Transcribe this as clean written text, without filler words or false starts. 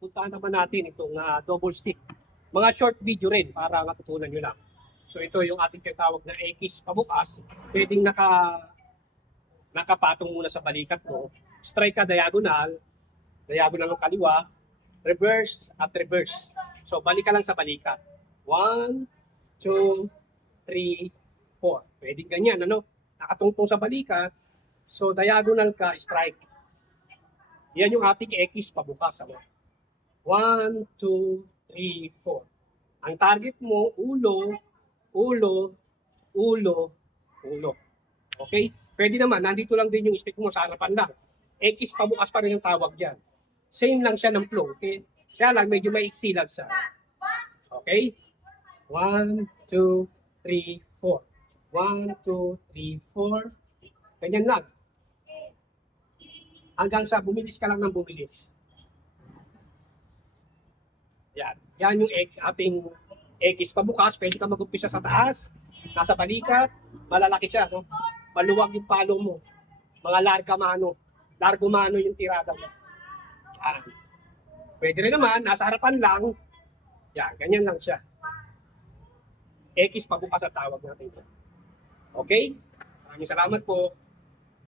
puntahan naman natin itong double stick. Mga short video rin para matutunan nyo lang. So ito yung ating tinatawag na X pabukas. Pwedeng nakapatong muna sa balikat mo. Strike ka diagonal, diagonal ng kaliwa, reverse at reverse. So balik ka lang sa balikat. 1, 2, 3, 4. Pwedeng ganyan, ano? Nakatungtong sa balikat. So diagonal ka, strike. Yan yung ating X pabukas. 1, 2, 3, 4. Ang target mo, ulo, ulo, ulo, ulo. Okay? Pwede naman, nandito lang din yung stick mo sa harapan lang. X pabukas pa rin yung tawag dyan. Same lang siya ng flow. Okay? Kaya lang, medyo maiksi lang siya. Okay? 1, 2, 3, 4. 1, 2, 3, 4. Ganyan lang. Hanggang sa bumilis ka lang ng bumilis. Yan. Yan yung ating X pabukas. Pwede ka mag-umpisa sa taas, nasa balikat, malalaki siya. No? Maluwag yung palo mo. Mga largo mano yung tirada mo. Yan. Pwede rin naman, nasa harapan lang. Yan, ganyan lang siya. X pabukas ang tawag natin. Okay? Maraming salamat po.